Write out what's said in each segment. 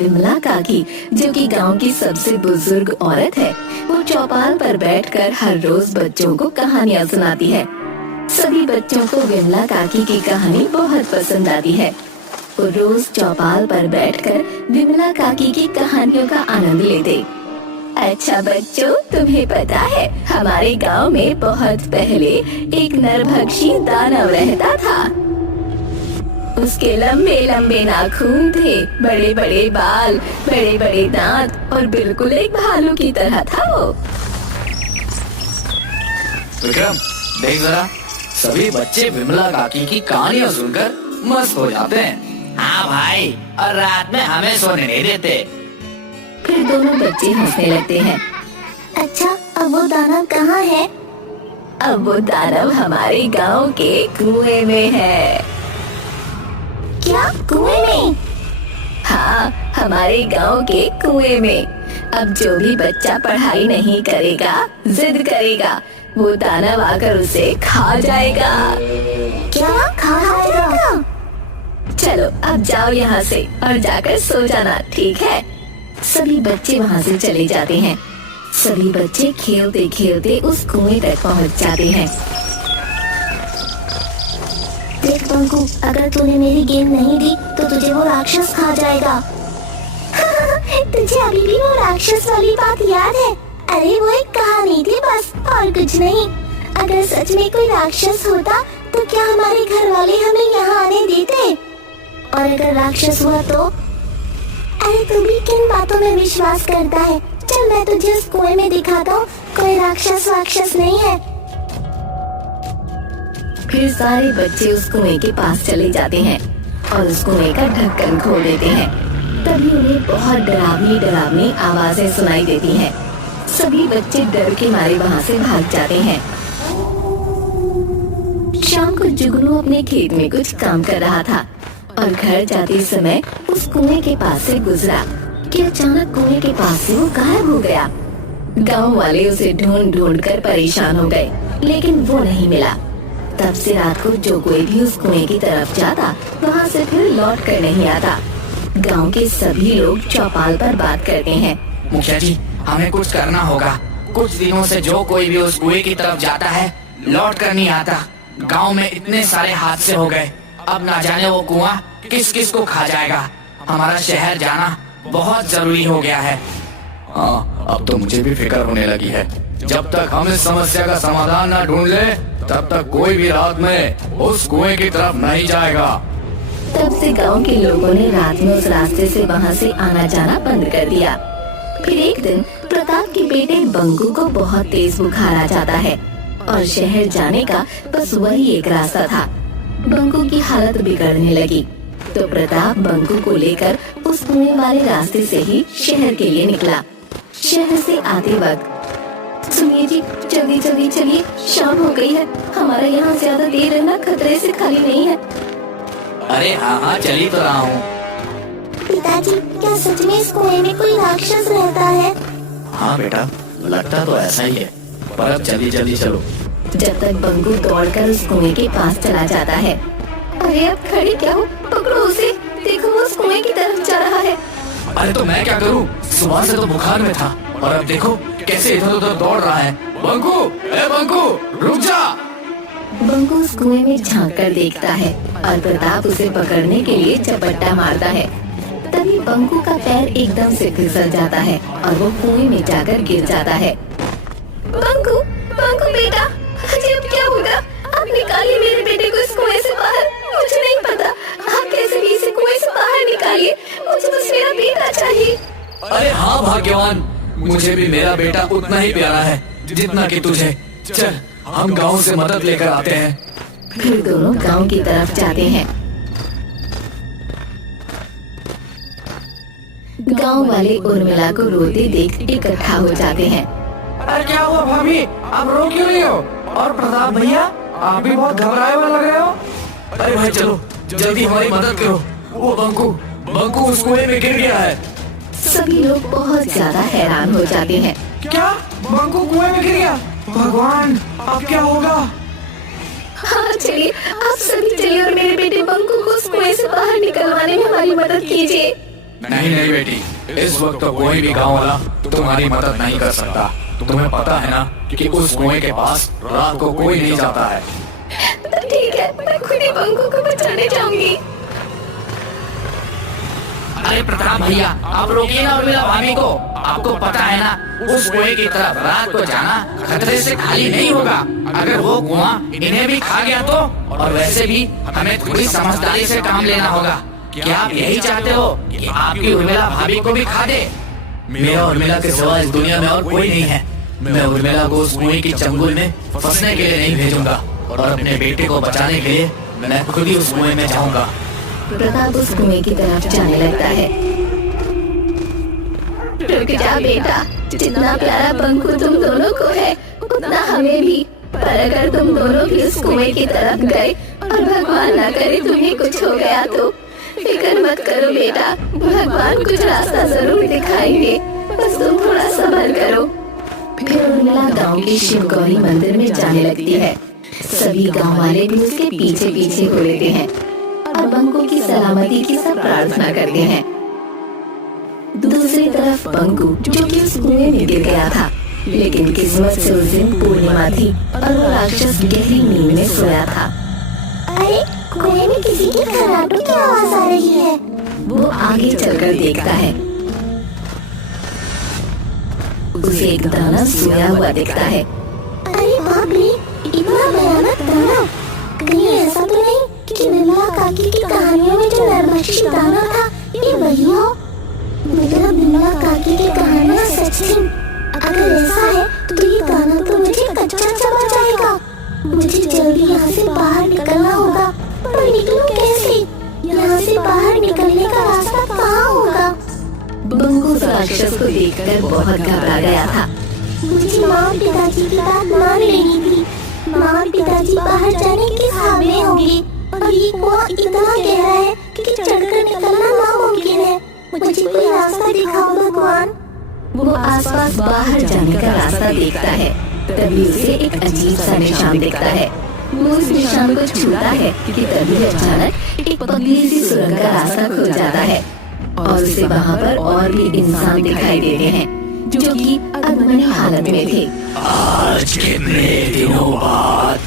विमला काकी, जो कि गांव की सबसे बुजुर्ग औरत है, वो चौपाल पर बैठकर हर रोज बच्चों को कहानियाँ सुनाती है। सभी बच्चों को विमला काकी की कहानी बहुत पसंद आती है। वो रोज चौपाल पर बैठकर विमला काकी की कहानियों का आनंद लेते। अच्छा बच्चों, तुम्हें पता है हमारे गांव में बहुत पहले एक नरभक्षी दानव रहता था। उसके लंबे लंबे नाखून थे, बड़े बड़े बाल, बड़े बड़े दांत और बिल्कुल एक भालू की तरह था वो। विक्रम, देख जरा, सभी बच्चे विमला काकी की कहानियाँ सुनकर मस्त हो जाते हैं। हाँ भाई, और रात में हमें सोने नहीं देते। फिर दोनों बच्चे हंसने लगते हैं। अच्छा, अब वो दानव कहाँ है? अब वो दानव हमारे गांव के कुएं में है। क्या, कुएं में? हाँ, हमारे गांव के कुएं में। अब जो भी बच्चा पढ़ाई नहीं करेगा, जिद करेगा, वो दानव आकर उसे खा जाएगा। क्या, खा जाएगा? चलो अब जाओ यहाँ से और जाकर सो जाना, ठीक है? सभी बच्चे वहाँ से चले जाते हैं। सभी बच्चे खेलते खेलते उस कुएं तक पहुँच जाते हैं। देख बंकू, अगर तूने मेरी गेंद नहीं दी तो तुझे वो राक्षस खा जाएगा। तुझे अभी भी वो राक्षस वाली बात याद है? अरे वो एक कहानी थी बस, और कुछ नहीं। अगर सच में कोई राक्षस होता तो क्या हमारे घर वाले हमें यहाँ आने देते? और अगर राक्षस हुआ तो? अरे तू भी किन बातों में विश्वास करता है? चल मैं तुझे उस कुएं में दिखाता हूँ, कोई राक्षस नहीं है। फिर सारे बच्चे उस कुएं के पास चले जाते हैं और उस कुएं का ढक्कन खोल देते हैं। तभी उन्हें बहुत डरावनी आवाजें सुनाई देती हैं। सभी बच्चे डर के मारे वहाँ से भाग जाते हैं। शाम को जुगनू अपने खेत में कुछ काम कर रहा था और घर जाते समय उस कुएं के पास से गुजरा कि अचानक कुएं के पास से वो गायब हो गया। गांव वाले उसे ढूंढ ढूंढ कर परेशान हो गए, लेकिन वो नहीं मिला। तब से रात को जो कोई भी उस कुएं की तरफ जाता, वहाँ से फिर लौट कर नहीं आता। गांव के सभी लोग चौपाल पर बात करते हैं। मुखिया जी, हमें कुछ करना होगा। कुछ दिनों से जो कोई भी उस कुएं की तरफ जाता है, लौट कर नहीं आता। गांव में इतने सारे हादसे हो गए, अब ना जाने वो कुआं किस किस को खा जाएगा। हमारा शहर जाना बहुत जरूरी हो गया है। हाँ, अब तो मुझे भी फिक्र होने लगी है। जब तक हम इस समस्या का समाधान ना ढूंढ ले, तब तक कोई भी रात में उस कुएं की तरफ नहीं जाएगा। तब से गांव के लोगों ने रात में उस रास्ते से वहाँ से आना जाना बंद कर दिया। फिर एक दिन प्रताप के बेटे बंकू को बहुत तेज बुखार आ जाता है और शहर जाने का बस वही एक रास्ता था। बंकू की हालत बिगड़ने लगी तो प्रताप बंकू को लेकर उस कुएं वाले रास्ते से ही शहर के लिए निकला। शहर से आते वक्त, सुनिए जी, जल्दी जल्दी चलिए, शाम हो गई है। हमारा यहाँ ज्यादा देर रहना खतरे से खाली नहीं है। अरे हाँ, चली तो रहा हूँ। पिताजी, क्या सच में इस कुएं में कोई राक्षस रहता है? हाँ बेटा, लगता तो ऐसा ही है, पर अब जल्दी जल्दी चलो। जब तक बंकू दौड़कर उस कुएं के पास चला जाता है। अरे अब खड़े क्या हो, पकड़ो उसे, देखो वो उस कुएं की तरफ जा रहा है। अरे तो मैं क्या करूं? सुबह से तो बुखार में था और अब देखो कैसे इधर उधर दौड़ रहा है। बंकू, ए बंकू, रुक जा। बंकू उस कुएं में झांक कर देखता है और प्रताप उसे पकड़ने के लिए झपट्टा मारता है। तभी बंकू का पैर एकदम से फिसल जाता है और वो कुएं में जाकर गिर जाता है। बंकू, बंकू बेटा, अजी अब क्या होगा? आप निकालिए मेरे बेटे को इस कुएं से बाहर। मुझे नहीं पता, आप कैसे भी इसे कुएं से बाहर निकालिए। मुझे बस मेरा बेटा चाहिए। अरे हाँ भाग्यवान, मुझे भी मेरा बेटा उतना ही प्यारा है जितना कि तुझे। चल, हम गांव से मदद लेकर आते हैं। फिर दोनों गांव की तरफ जाते हैं। गांव वाले उर्मिला को रोते देख इकट्ठा हो जाते हैं। अरे क्या हुआ भाभी, आप रो क्यों रही हो? और प्रताप भैया, आप भी बहुत घबराए हुए लग रहे हो। अरे भाई चलो, जल्दी हमारी मदद करो। वो बंकू उस कुएं में गिर गया है। सभी लोग बहुत ज्यादा हैरान हो जाते हैं। क्या, बंकू कुएं में गिर गया? भगवान, अब क्या होगा? हाँ चलिए, आप सभी चलिए और मेरे बेटे बंकू को उस कुएं से बाहर निकलवाने में हमारी मदद कीजिए। नहीं नहीं बेटी, इस वक्त तो कोई भी गांव वाला तुम्हारी मदद नहीं कर सकता। तुम्हें पता है ना कि उस कुएं के पास रात को कोई नहीं जाता है। तो ठीक है, मैं खुद ही बंकू को बचाने जाऊंगी। अरे प्रताप भैया, आप रोकिए ना उर्मिला भाभी को। आपको पता है ना, उस कुएं की तरफ रात को जाना खतरे से खाली नहीं होगा। अगर वो कुआं इन्हें भी खा गया तो? और वैसे भी हमें थोड़ी समझदारी से काम लेना होगा। क्या आप यही चाहते हो कि आपकी उर्मिला भाभी को भी खा दे? मेरा उर्मिला के सिवा इस दुनिया में और कोई नहीं है। मैं उर्मिला को उस कुएं की चंगुल में फंसने के लिए नहीं भेजूंगा, और अपने बेटे को बचाने के लिए मैं खुद ही उस कुएं में जाऊंगा। प्रताप उस कुएं की तरफ जाने लगता है। रुक जा बेटा, जितना प्यारा बंकू तुम दोनों को है, उतना हमें भी। पर अगर तुम दोनों भी उस कुएं की तरफ गए और भगवान ना करे तुम्हें कुछ हो गया तो फिक्र मत करो बेटा, भगवान कुछ रास्ता जरूर दिखाएंगे, बस तुम थोड़ा सब्र करो। फिर उर्मिला गांव के शिव गौरी मंदिर में जाने लगती है। सभी गांव वाले भी उसके पीछे पीछे हो लेते हैं और बंकू की सलामती की सब प्रार्थना करते हैं। दूसरी तरफ बंकू, जो कि उस कुएं में गिर गया था, लेकिन किस्मत से उस दिन पूर्णिमा थी और वो राक्षस गहरी नींद में सोया था। अरे कुएं में किसी के खर्राटों की आवाज आ रही है। वो आगे चलकर देखता है, उसे एक दाना सोया हुआ दिखता है। अरे बाप रे, इतना भयानक दाना! कहीं ऐसा तो नहीं कि बिमला काकी की कहानियों में जो नरभक्षी दाना था ये वही हो? मतलब बिमला काकी की कहानियां सच थी। अगर ऐसा है तो ये दाना तो मुझे कच्चा चबा जाएगा। मुझे जल्दी यहाँ से बाहर निकलना होगा, पर निकलूं कैसे? यहाँ से बाहर निकलने का रास्ता कहाँ होगा? बंकू राक्षस को देखकर बहुत घबरा गया था। मुझे माँ और पिताजी की बात मान लेनी थी। माँ और पिताजी बाहर जाने के हावे होंगे और ये कुआं इतना गहरा है कि चढ़कर निकलना नामुमकिन है। मुझे कोई रास्ता दिखाओ भगवान। वो आसपास बाहर जाने का रास्ता देखता है, तभी उसे एक अजीब सा निशान दिखता है। वो उस निशान को छूता है कि तभी अचानक एक पतली सी सुरंग का रास्ता खुल जाता है और उसे वहाँ पर और भी इंसान दिखाई देते हैं जो कि अधमरे हालत में थे। आज कितने दिनों बाद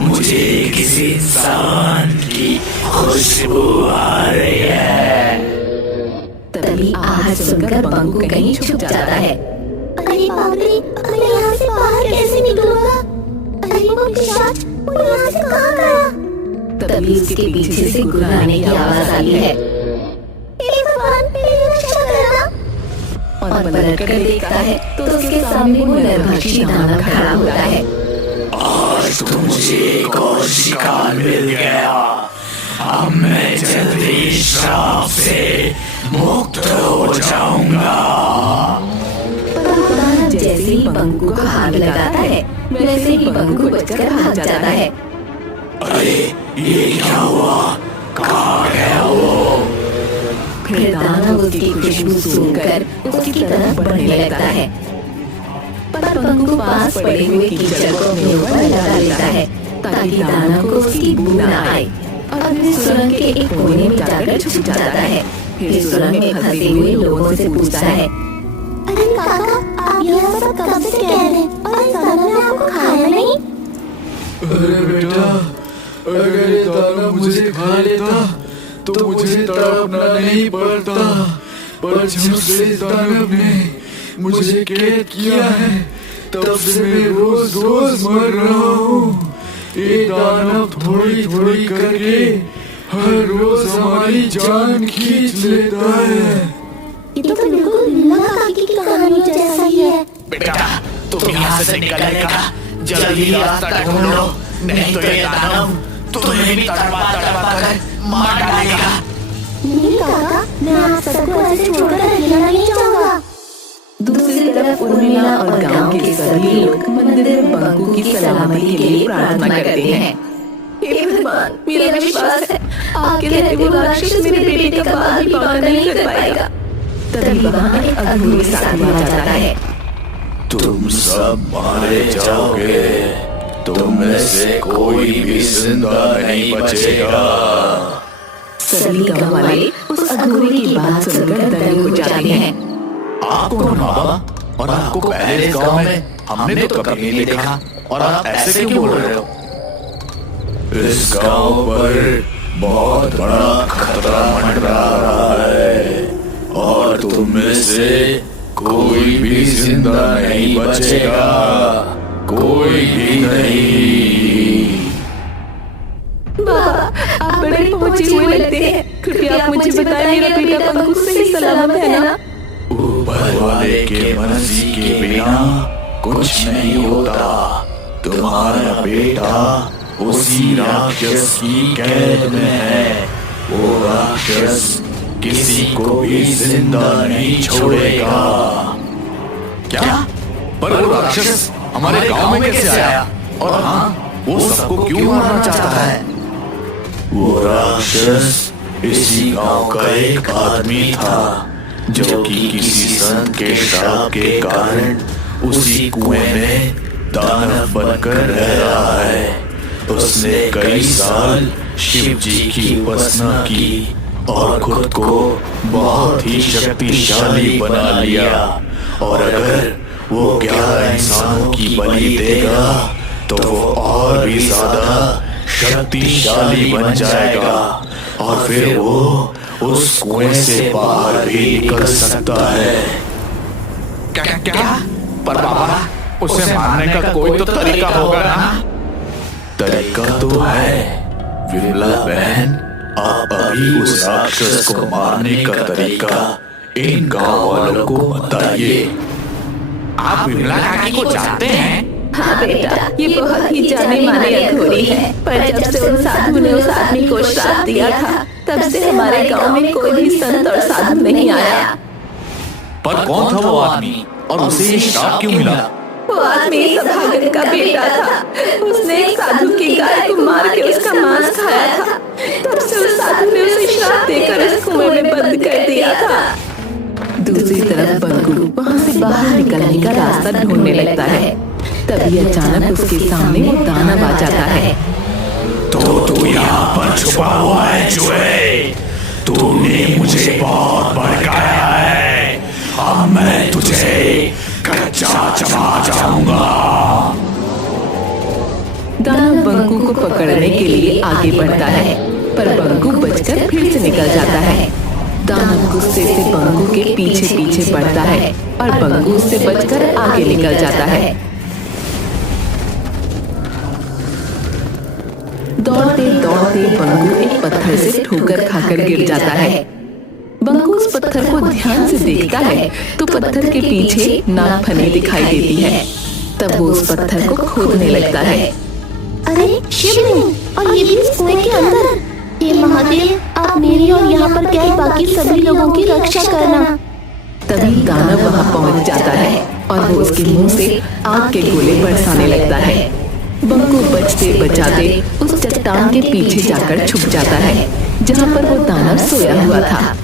मुझे किसी इंसान की खुशबू आ रही है। तभी आहट सुनकर बंकू कहीं छुप जाता है। अरे बाप रे, अब मैं यहाँ से बाहर कैसे निकलूंगा? अरे वो पिशाच, वो यहाँ से कहाँ गया? तभी उसके पीछे से गुर्राने की आवाज आई है हे भगवान, मेरी रक्षा करना। और पलटकर देखता है तो उसके सामने वो नरभक्षी दानव खड़ा होता है। आज तो मुझे एक और शिकार मिल गया। अब मैं जल्दी श्राप से मुक्त हो जाऊंगा। दानव जैसे ही बंकू को हाथ लगाता है वैसे ही बंकू बचकर भाग जाता है। अरे ये क्या हुआ? कहाँ गया वो? फिर दानव उसकी खुशबू सूंघकर उसकी तरफ बढ़ने लगता है, पर बंकू पास पड़े हुए कीचड़ को अपने ऊपर लगा लेता है ताकि दानव को उसकी बू न आए और फिर सुरंग के एक कोने में जाकर छुप जाता है। फिर सुरंग में फंसे हुए लोगों से पूछता है, अरे काका, आप यह सब कब से कह रहे हैं और इस दानव ने आपको खाया नहीं? अरे बेटा, अगर ये दानव मुझे खा लेता तो मुझे तड़पना नहीं पड़ता, पर जब से इस दानव ने मुझे कैद किया है तब से मैं रोज रोज मर रहा हूँ। ये दानव थोड़ी थोड़ी करके हर रोज हमारी जान खींच लेता है। ये तो बिल्कुल बिमला काकी की कहानी जैसा ही है। बेटा, तुम यहाँ से निकलने का जल्दी रास्ता ढूंढो, नहीं तो ये दानव तुम्हें भी तड़पा तड़पा कर मार डालेगा। नहीं काका, मैं आप सबको ऐसे छोड़कर अकेला नहीं जाऊंगा। दूसरी तरफ उर्मिला और गांव के सभी लोग मंदिर में बंकू की सलामती के लिए प्रार्थना करते हैं। हे भगवान, मेरा विश्वास है आपके रहते वो राक्षस मेरे बेटे का बाल भी बांका नहीं कर पाएगा। तभी वहाँ एक अघोरी साधु आ जाता है। तुम सब मारे जाओगे, तुम में से कोई भी जिंदा नहीं बचेगा। सभी गांव वाले उस अघोरी की बात सुनकर दंग हो जाते हैं। आप कौन बाबा? और आपको पहले इस गांव में हमने तो कभी नहीं देखा, और आप ऐसे क्यों बोल रहे हो? इस गांव पर बहुत बड़ा खतरा मंडरा रहा है और तुम में से कोई भी जिंदा नहीं बचेगा, कोई भी नहीं। बाबा, आप बड़े पहुंचे हुए लगते हैं। कृपया आप मुझे बताएं, मेरा बेटा बंकू सही सलामत है ना? ऊपर वाले के मर्जी के बिना कुछ नहीं होता। तुम्हारा बेटा उसी राक्षस की कैद में है। वो राक्षस किसी को भी जिंदा नहीं छोड़ेगा। क्या? पर वो राक्षस हमारे गांव में कैसे आया? और हाँ, वो सबको क्यों मारना चाहता है? वो राक्षस इसी गांव का एक आदमी था जो कि किसी संत के श्राप के कारण उसी कुएं में दानव बनकर रह रहा है। उसने कई साल शिव जी की उपासना की और खुद को बहुत ही शक्तिशाली बना लिया, और अगर वो 11 इंसानों की बलि देगा तो वो और भी ज्यादा शक्तिशाली बन जाएगा, और फिर वो उस कुएं से बाहर भी निकल सकता है। क्या? पर बाबा, उसे मारने का कोई तो तरीका होगा ना? तरीका तो है विमला बहन। आप अभी उस राक्षस को मारने का तरीका इन गांव वालों को बताइए। आप विमला काकी को जानते हैं? हाँ बेटा, ये बहुत ही जाने माने अघोरी है। पर जब से उन साधु ने उस आदमी को श्राप दिया था, तब से हमारे गांव में कोई भी संत और साधु नहीं आया। पर कौन था वो आदमी और उसे ये श्राप क्यों मिला? वो आदमी सभागन का बेटा था। उसने एक साधु की गाय को मार के उसका मांस खाया था। तब से उस साधु ने उसे श्राप देकर उस कुएं में बंद कर दिया था। दूसरी तरफ बंकू वहाँ से बाहर निकलने का रास्ता ढूंढने लगता है। तभी अचानक उसके सामने वो दानव आ जाता है। तो तू यहाँ पर छुपा हुआ है चूहे? तूने मुझे बहुत भड़काया है। अब मैं तुझे कच्चा चबा जाऊंगा। दानव बंकू को पकड़ने के लिए आगे बढ़ता है, पर बंकू बचकर फिर से निकल जाता है। दानव गुस्से से बंकू के पीछे पीछे बढ़ता है और बंकू उससे बचकर आगे निकल जाता है। दौड़ते दौड़ते बंकू एक पत्थर से ठोकर खाकर गिर जाता है। बंकू उस पत्थर को ध्यान से देखता है तो पत्थर के पीछे नागफनी दिखाई देती है। तब वो उस पत्थर को खोदने लगता है। अरे शिवलिंग, और ये भी इस कुएं के अंदर। हे महादेव, आप मेरी और यहाँ पर क्या बाकी सभी लोगों की रक्षा करना। तभी दानव वहाँ पहुँच जाता है और वो उसके मुंह से आग के गोले बरसाने लगता है। बंकू बचते बचाते उस चट्टान के पीछे जाकर छुप जाता है जहाँ पर वो दानव सोया हुआ था,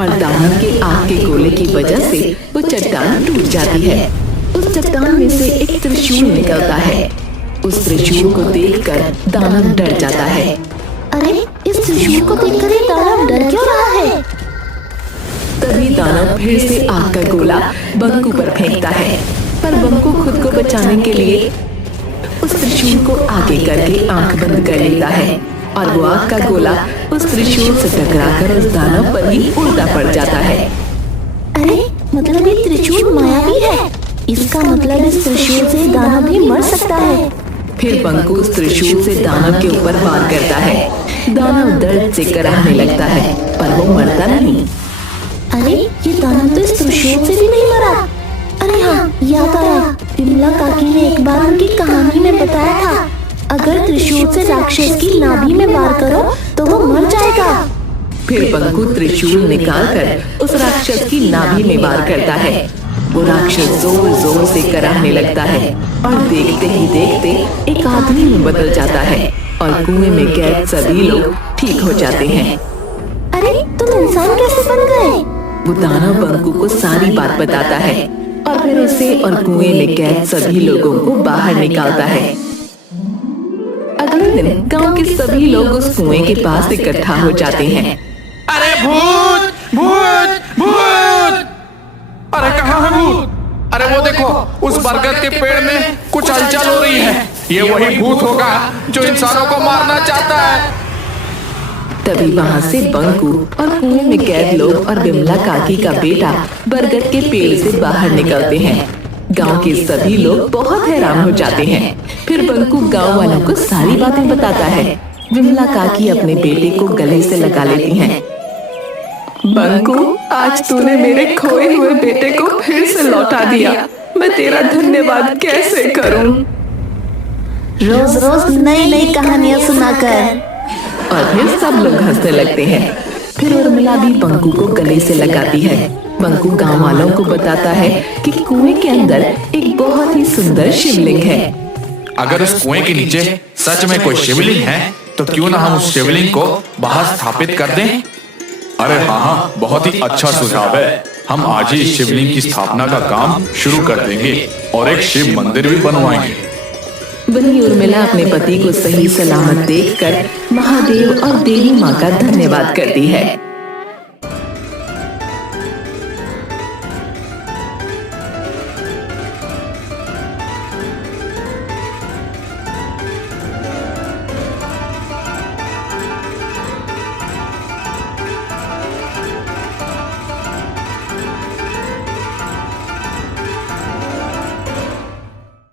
और दानव के आग के गोले की वजह से वो चट्टान टूट जाती है। उस चट्टान में से एक त्रिशूल निकलता है। उस त्रिशूल को देखकर दानव डर जाता है। अरे, इस त्रिशूल को देखकर ये दानव डर क्यों रहा है? तभी दानव फिर से आग का गोला बंकू पर फेंकता है, पर बंकू खुद को बचाने के लिए उस त्रिशूल को आगे करके आंख बंद कर लेता है, और वो आग का गोला उस त्रिशूल से टकराकर उस दानव पर ही उल्टा पड़ जाता है। अरे, मतलब ये त्रिशूल मायावी है। इसका मतलब इस त्रिशूल से दानव भी मर सकता है। फिर बंकू उस त्रिशूल से दानव के ऊपर वार करता है। दानव दर्द से कराहने लगता है, पर वो मरता नहीं। अरे, ये दानव तो इस त्रिशूल से भी नहीं मरा। अरे हाँ, याद आया, विमला काकी ने एक बार उनकी कहानी में बताया था, अगर त्रिशूल से राक्षस की नाभि में वार करो तो वो मर जाएगा। फिर बंकू त्रिशूल निकालकर उस राक्षस की नाभि में वार करता है। वो राक्षस जोर जोर से कराहने लगता है, और देखते ही देखते एक आदमी में बदल जाता है, और कुएं में कैद सभी लोग ठीक हो जाते हैं। अरे, तुम इंसान कैसे बन गए? वो दानव बंकू को सारी बात बताता है, और फिर उसे और कुएं में कैद सभी लोगों को बाहर निकालता है। अगले दिन गांव के सभी लोग उस कुएं के पास इकट्ठा हो जाते हैं। अरे भूत भूत भूत! अरे कहाँ है भूत? अरे वो देखो, उस बरगद के पेड़ में कुछ हलचल हो रही है। ये वही भूत होगा जो इंसानों को मारना चाहता है। तभी वहाँ से बंकू और कुएं में कैद लोग और विमला काकी का बेटा बरगद के पेड़ से बाहर निकलते हैं। गांव के सभी लोग बहुत हैरान हो जाते हैं। फिर बंकू गांव वालों को सारी बातें बताता है। विमला काकी अपने बेटे को गले से लगा लेती हैं। बंकू, आज तूने मेरे खोए हुए बेटे को फिर से लौटा दिया। मैं तेरा धन्यवाद कैसे करूं? रोज रोज नई नई कहानियाँ सुनाकर। और फिर सब लोग हंसने लगते हैं। फिर उर्मिला भी बंकू को गले से लगाती है। बंकू गांव वालों को बताता है कि कुएं के अंदर एक बहुत ही सुंदर शिवलिंग है। अगर उस कुएं के नीचे सच में कोई शिवलिंग है तो क्यों ना हम उस शिवलिंग को बाहर स्थापित कर दें? अरे हाँ, बहुत ही अच्छा सुझाव है। हम आज ही इस शिवलिंग की स्थापना का काम शुरू कर देंगे और एक शिव मंदिर भी बनवाएंगे। वहीं उर्मिला अपने पति को सही सलामत देखकर महादेव और देवी माँ का धन्यवाद करती है।